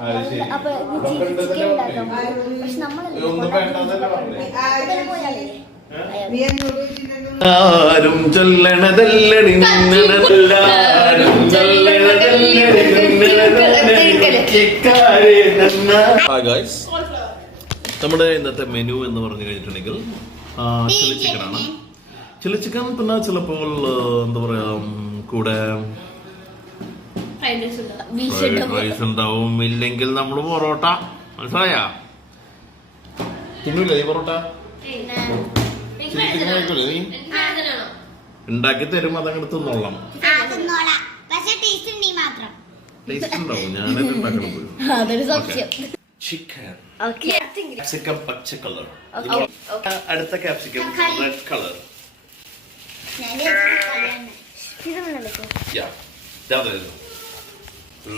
അപ്പൊ ചിക്കൻ ഉണ്ടാക്കാൻ പക്ഷെ ആരും ചൊല്ലണതല്ലടി നമ്മുടെ ഇന്നത്തെ മെനു എന്ന് പറഞ്ഞു കഴിഞ്ഞിട്ടുണ്ടെങ്കിൽ ചില്ലി ചിക്കൻ ആണ്. ചില്ലി ചിക്കൻ പിന്നെ ചിലപ്പോൾ എന്താ പറയാ കൂടെ റൈസ് ഉണ്ടാവും, ഇല്ലെങ്കിൽ നമ്മള് പൊറോട്ട. മനസ്സിലായാ? തിന്നൂല്ലേ ഈ പൊറോട്ട? ഉണ്ടാക്കി തരും, അതങ്ങോട്ട് തിന്നോളാം. ടേസ്റ്റ് ഉണ്ടാവും. ഞാനത് ഉണ്ടാക്കണം പോയി. ചിക്കൻ ക്യാപ്സിക്കം പച്ച കളർ, അടുത്ത capsicum red colour.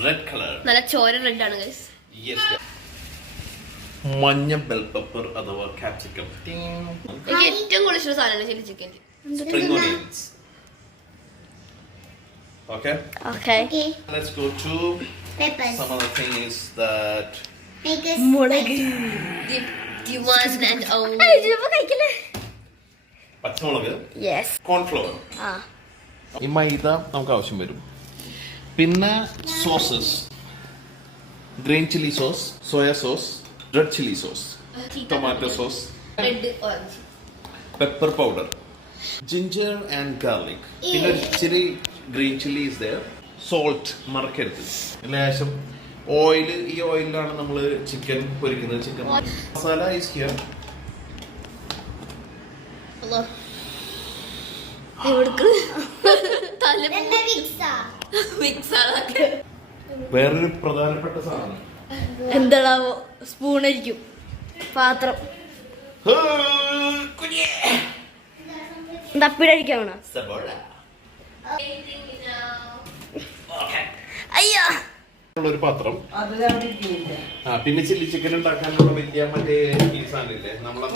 Red colour, നല്ല ചോര റെഡ് ആണ് ഗൈസ്. മഞ്ഞ ബെൽ പെപ്പർ അഥവാ ക്യാപ്സിക്കം. എനിക്ക് ഏറ്റവും കൂടുതൽ ഇഷ്ടമുള്ള സാധനമാണ് chilli chicken. Spring onions. Okay. Let's go to peppers. some other things that. മുളക്. പച്ചമുളക്. Yes. കോൺഫ്ലവർ. ഈ മൈദ നമുക്ക് ആവശ്യം വരും. പിന്നെ sauces, green chilli sauce, soya sauce, red chilli sauce, tomato sauce, pepper powder, ginger and garlic. പിന്നെ ഒരു ഇച്ചിരി green chilli is there. Salt മറക്കരുത്. ലേശം ഓയിൽ. ഈ ഓയിലാണ് നമ്മൾ ചിക്കൻ പൊരിക്കുന്നത്. Chicken masala is here. വേറൊരു പ്രധാനപ്പെട്ട സാധനം എന്താണാവോ? സ്പൂണായിരിക്കും. പാത്രം തപ്പിടഴിക്കാണോ? അയ്യോ, ഒരു പാത്രം. പിന്നെ ചില്ലി ചിക്കൻ ഉണ്ടാക്കാനുള്ള വലിയ മറ്റേ ഈ സാധനമില്ലേ നമ്മളെ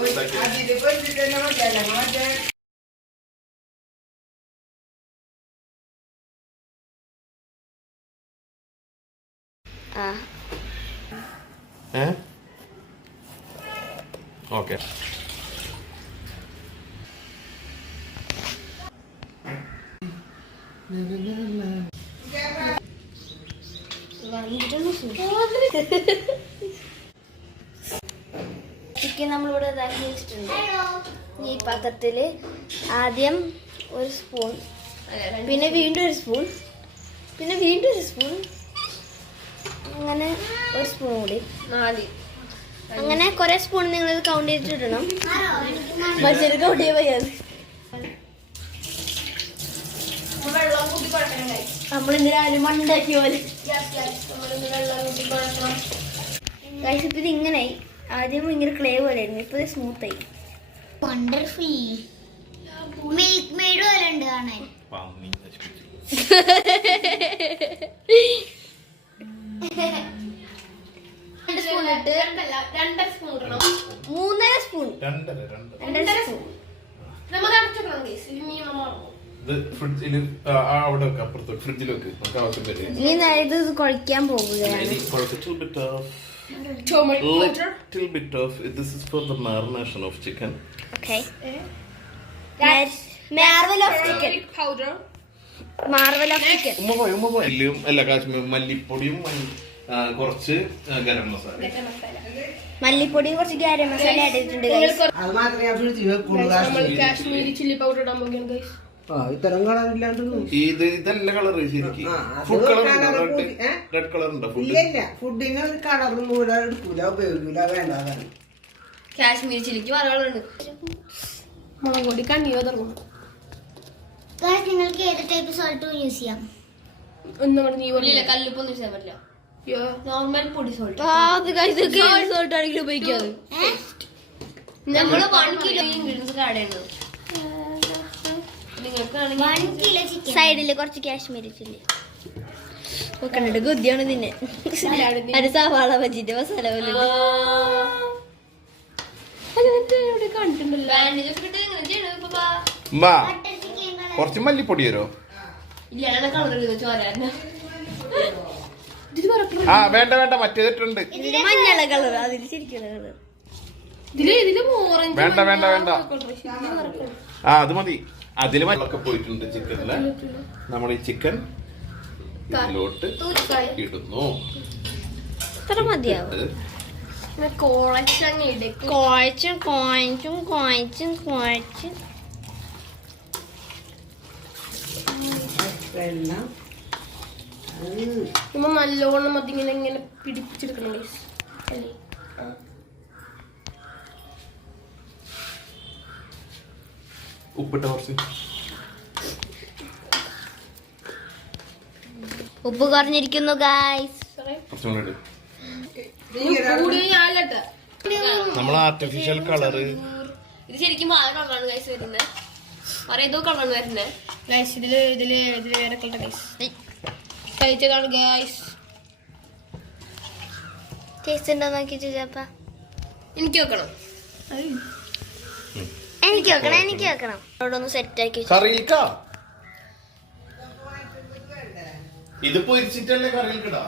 ഓക്കെ. ചിക്കൻ നമ്മളിവിടെ ഇതാക്കി വെച്ചിട്ടുണ്ട്. ഈ പാത്രത്തില് ആദ്യം ഒരു സ്പൂൺ, പിന്നെ വീണ്ടും ഒരു സ്പൂൺ, പിന്നെ വീണ്ടും ഒരു സ്പൂൺ, അങ്ങനെ ഒരു സ്പൂൺ കൂടി, അങ്ങനെ കുറെ സ്പൂൺ നിങ്ങൾ കൗണ്ട് ചെയ്തിട്ടിടണം. മറ്റൊരു കൗണ്ട് ചെയ്യാൻ വയ്യാതെ നമ്മളിന്ന് രാവിലെ മണ്ണാക്കിയ പോലെ. ഇപ്പൊ ഇത് ഇങ്ങനായി. ആദ്യം ഭയങ്കര ക്ലേ പോലെ ആയിരുന്നു, ഇപ്പൊ സ്മൂത്തായി. വണ്ടർഫുൾ. മിൽക്ക് മെയ്ഡ് പോലെ ഉണ്ട് കാണാൻ. മൂന്നര സ്പൂൺ. ഇത് കുഴക്കാൻ പോകുകയാണ്. Little bit of this is for the marination of chicken. Okay. Marvel of chicken powder. Marvel of chicken. ഉമ്മ അല്ല കാശ്മീർ മല്ലിപ്പൊടിയും കുറച്ച് ഗരം മസാല. മല്ലിപ്പൊടിയും കുറച്ച് ഗരം മസാല ആഡ് ചെയ്തിട്ടുണ്ട്. കാശ്മീരി ചില്ലി പൗഡർ ഇടാൻ പോകുകയാണ് ഗൈസ്. ഇതല്ല കളർ ശരിക്കും. ഫുഡ് കളർ റെഡ് കളർ ഉണ്ടോ? ഫുഡിന് ഒരു കളറും കൂടെ എടുക്കൂല, ഉപയോഗിക്കൂല, വേണ്ടതാണ്. കാശ്മീരി ചില്ലിക്ക് മറകളുണ്ട്. മുളക് പൊടി കണ്ണിയോ തുടങ്ങും. നിങ്ങൾക്ക് ഏത് ടൈപ്പ് സോൾട്ട് യൂസ് ചെയ്യാം? കല്ലുപ്പൊന്നും യൂസ് ചെയ്യാൻ പറ്റില്ല. നോർമൽ പൊടി സോൾട്ട്. സോൾട്ട് ആണെങ്കിലും ഉപയോഗിക്കാറ്. നമ്മള് 1 കിലോ ഇൻഗ്രീഡിയൻസ് ആഡ് ചെയ്യണം. സൈഡില് കുറച്ച് കാശ്മീരി ചില്ലി വെക്കണ്ട. ഗുദ്ധിയാണ് നിന്നെ. അത് സവാള ബജിന്റെ മസാല പോലെ കണ്ടിട്ടുണ്ടല്ലോ. കുറച്ച് മല്ലിപ്പൊടി തരോ? ഇല്ല, കളർ ചോരാ. ഇതില് വറക്കണം. ആ വേണ്ട വേണ്ട മറ്റേതിട്ടുണ്ട്. ഇതില് മഞ്ഞള കളർ, അതിൽ ശരിക്കും കളർ. ഇതില് ഓറഞ്ച്. വേണ്ട വേണ്ട വേണ്ട. ആ അത് മതി. അതില് ഒക്കെ പോയിട്ടുണ്ട് ചിക്കനില്. നമ്മൾ ഈ ചിക്കൻ ഇതിലോട്ട് ഇടുന്നു. ഇത്ര മതിയാവും. കുഴച്ചങ്ങ് ഇടയ്ക്ക്. കുഴച്ചും കുഴച്ചും കുഴച്ചും കുഴച്ച് വെള്ളം നമ്മ നല്ലോണം അതിങ്ങനെ ഇങ്ങനെ പിടിപ്പിച്ചെടുക്കണം guys. അല്ലേ? ആ. ഉപ്പിട്ട കുറച്ച്. ഉപ്പ് കുറഞ്ഞിരിക്കുന്നു ഗായ്സ്. കുറച്ചും കൂടെ ഇട്. കൂടുതൽ ഞാനില്ലട്ടെ. നമ്മൾ ആർട്ടിഫിഷ്യൽ കളറ്. ഇത് ശരിക്കും വേറെ കളറാണ് ഗൈസ് വരുന്നത്. വേറെ ഏതോ കളറാണ് വരുന്നത് ഗൈസ്. ഇതില് വേറെ കളർ ഗൈസ്. കഴിച്ചതാണ് ഗൈസ്. ടേസ്റ്റ് ഉണ്ടോ നോക്കി ചോദിച്ചപ്പ. എനിക്ക് വെക്കണം. എനിക്ക് വെക്കണം. അവിടെ ഒന്ന് സെറ്റ് ആക്കി. കറിയിൽക്കാ ഇത് പൊരിച്ചിട്ടല്ലേ കറിയിൽക്കിടാ.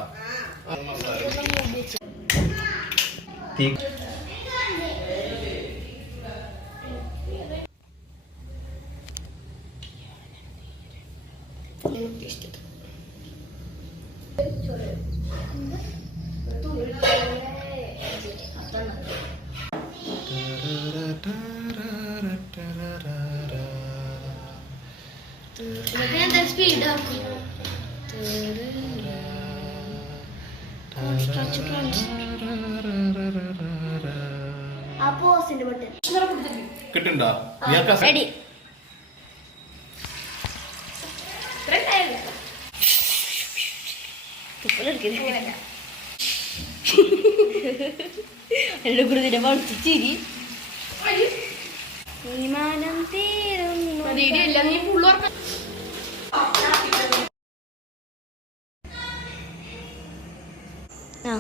ആ പോസിന്റെ ബട്ടൺ കിട്ടുണ്ടോ? റെഡി. എന്റെ കുറുതിനെ വളർത്തിച്ചിരി വിമാനം തീരുന്നു. നീ ഫുള്ള് ഓർമ്മ. ആ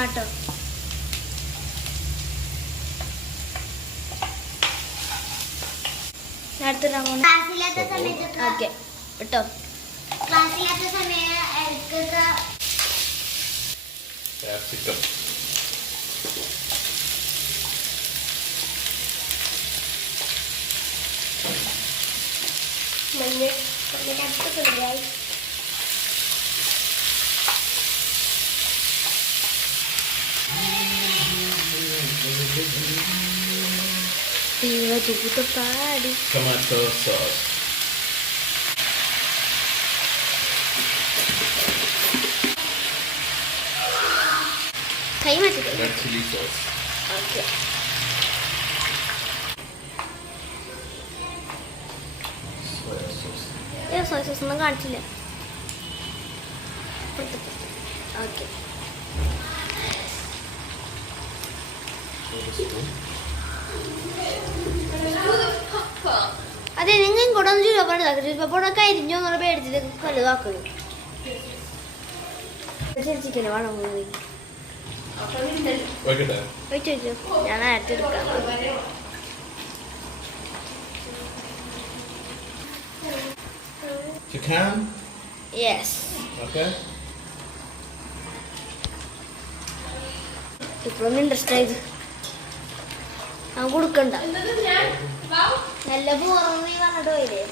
ആട്ടോ. അടുത്തിടാൻ പോകുന്നു. ക്ലാസ്സില്ലാത്ത സമയത്തൊക്കെ ഓക്കെ കേട്ടോ. ക്ലാസ്സില്ലാത്ത സമയം ഇടയ്ക്കൊക്കെ ക്യാപ്സിക്കം. പാടി ടൊമാറ്റോ സോസ്. കൈ മാറ്റി. Red chilli sauce. Okay. Soya sauce. Soya sauce ഒന്നും കാണിച്ചില്ല. ഓക്കെ. അതെ നിങ്ങൾ കൂടെ ഒന്ന് ചുരുപ്പപ്പോഴൊക്കെ അരിഞ്ഞോ എന്നുള്ള പേടിച്ചിട്ട് വലുതാക്കുന്നു. ചിക്കന് വേണം പോയി വെക്കട്ടെ? വെച്ചു ഞാൻ നേരത്തെ എടുക്കാം. Chicken. യെസ്. Okay. ഇപ്പോഴൊന്നും ഇൻട്രസ്റ്റ് ആയത് ഞാൻ കൊടുക്കണ്ട. നല്ല പോർന്ന് നീ പറഞ്ഞിട്ട് പോയില്ലേ?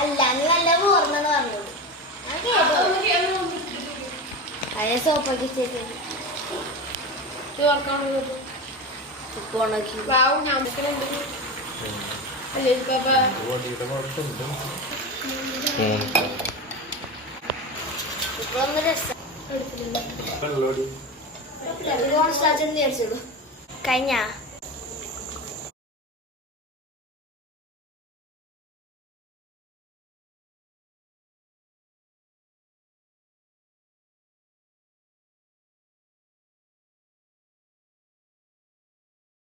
അല്ല നീ നല്ല പോർന്നെന്ന് പറഞ്ഞോളൂ. ഞാൻ കേട്ടോ. അതേ സോപ്പൊക്കെ ഉപ്പ് ഉണക്കി ഇപ്പൊന്ന് രസം വെള്ളോടി. കഴിഞ്ഞ